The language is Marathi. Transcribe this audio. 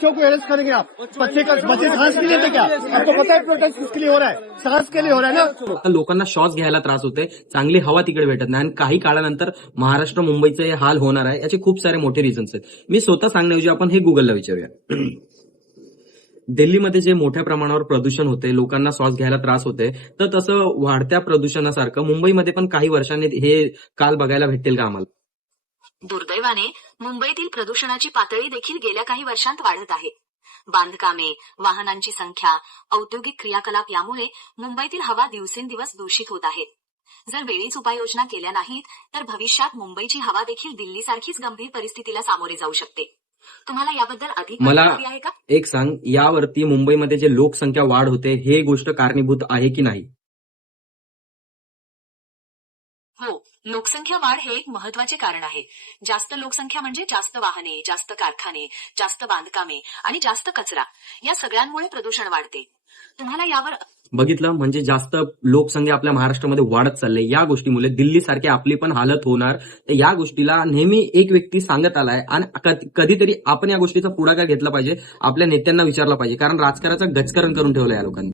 बच्चों को अरेस्ट करेंगे आप? बच्चे सांस के लिए थे क्या? आपको पता है प्रोटेस्ट किसके लिए हो रहा है? सांस के लिए हो रहा है ना. आता लोकांना श्वास घ्यायला त्रास होते, चांगली हवा तिकडे भेटत नाही आणि काही काळानंतर महाराष्ट्र मुंबईचे हे हाल होणार आहे. याचे खूप सारे मोठे रिझन्स आहेत. मी स्वतः सांगण्याऐवजी आपण हे गुगलला विचारूया. दिल्लीमध्ये जे मोठ्या प्रमाणावर प्रदूषण होते, लोकांना श्वास घ्यायला त्रास होते, तर तसं वाढत्या प्रदूषणासारखं मुंबईमध्ये पण काही वर्षांनी हे काल बघायला भेटतील का आम्हाला? दुर्दैवाने मुंबईतील प्रदूषणाची पातळी देखील गेल्या काही वर्षांत वाढत आहे. बांधकामे, वाहनांची संख्या, औद्योगिक क्रियाकलाप यामुळे मुंबईतील हवा दिवसेंदिवस दूषित होत आहे. जर वेळीच उपाययोजना केल्या नाहीत तर भविष्यात मुंबईची हवा देखील दिल्लीसारखीच गंभीर परिस्थितीला सामोरे जाऊ शकते. तुम्हाला याबद्दल अधिक मला माहिती हवी आहे का? एक सांग, यावरती मुंबईमध्ये जे लोकसंख्या वाढ होते हे गोष्ट कारणीभूत आहे की नाही? हो, लोकसंख्या वाढ हे एक महत्वाचे कारण आहे. जास्त लोकसंख्या म्हणजे जास्त वाहने, जास्त कारखाने, जास्त बांधकामे आणि जास्त कचरा, या सगळ्यांमुळे प्रदूषण वाढते. तुम्हाला यावर बघितलं, म्हणजे जास्त लोकसंख्या आपल्या महाराष्ट्रामध्ये वाढत चालली. या गोष्टीमुळे दिल्लीसारखी आपली पण हालत होणार. तर या गोष्टीला नेहमी एक व्यक्ती सांगत आलाय आणि कधीतरी आपण या गोष्टीचा पुढाकार घेतला पाहिजे, आपल्या नेत्यांना विचारला पाहिजे, कारण राजकारणाचं गजकरण करून ठेवलं या लोकांनी.